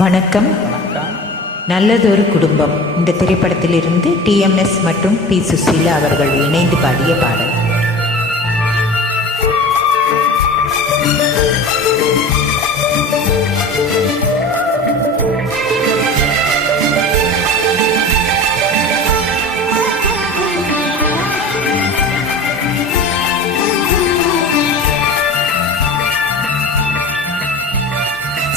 வணக்கம். நல்லதொரு குடும்பம் இந்த திரைப்படத்திலிருந்து டிஎம்எஸ் மற்றும் பி சுசீலா அவர்கள் இணைந்து பாடிய பாடல்.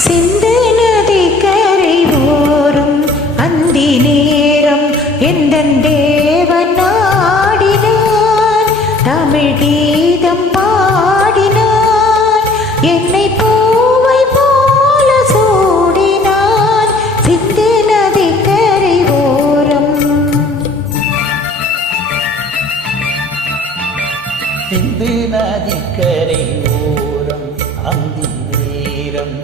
சிந்து நதி கரை ஓரம் அந்தி நேரம் எந்தன் தேவன் ஆடினான், தமிழ் கீதம் பாடினான், என்னை பூவை போல சூடினான். சிந்து நதி கரை ஓரம், சிந்து நதி கரை ஓரம் அந்தி நேரம்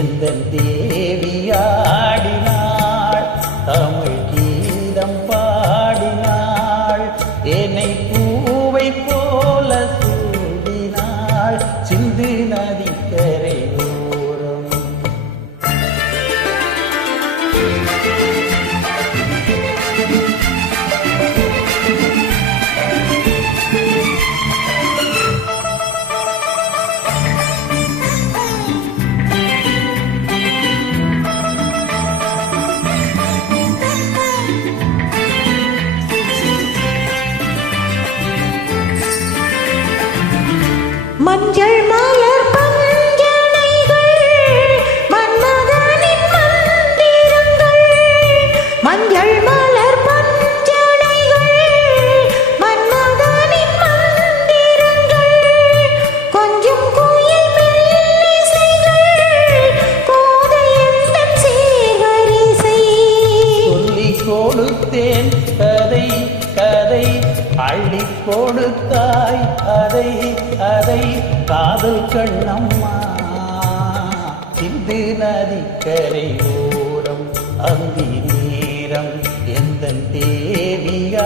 எந்தன் தேவியாடினாள், தமிழ் கீதம் பாடினாள், என்னை பூவை போல சூடினாள். சிந்து நதி கரை ஓரம். மஞ்சள் மலர் பஞ்சனைகள் மன்மதனின் மந்திரங்கள், மஞ்சள் மலர் பஞ்சனைகள் மன்மதனின் மந்திரங்கள், கொஞ்சம் குயில் மெல்லிசைகள் கோதை எந்தன் சீர்வரிசை. சொல்லிக் கொடுத்தேன் கதை கதை, அள்ளிக் கொடுத்தாய் அதை அதை, காதல் கண்ணம்மா. சிந்து நதி கரை ஓரம் அந்தி நேரம் எந்தன் தேவியாடினாள்,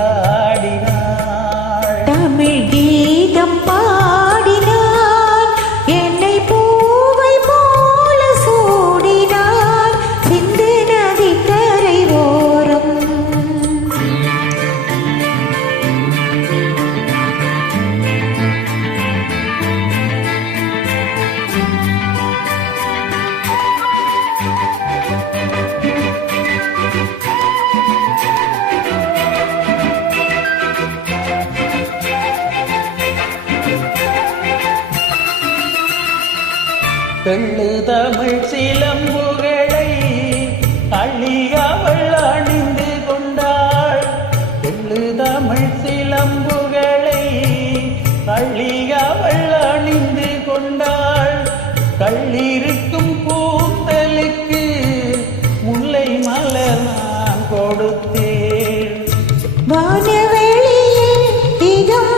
தமிழ் கீதம் பாடினான், என்னை பூவை போல சூடினான். சிந்து நதி கரை ஓரம், தெள்ளு தமிழ் சிலம்புகளை அள்ளி அவள் அணிந்து கொண்டாள், தெள்ளு தமிழ் சிலம்புகளை அள்ளி அவள் அணிந்து கொண்டாள். கள்ளிருக்கும் பூத்தலுக்கு முல்லை மலர் நான் கொடுத்தேன், வானவெளியில் இதம்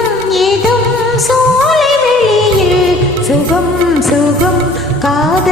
இதம் சோலை வெளியில் சுகம் சுகம் காதல்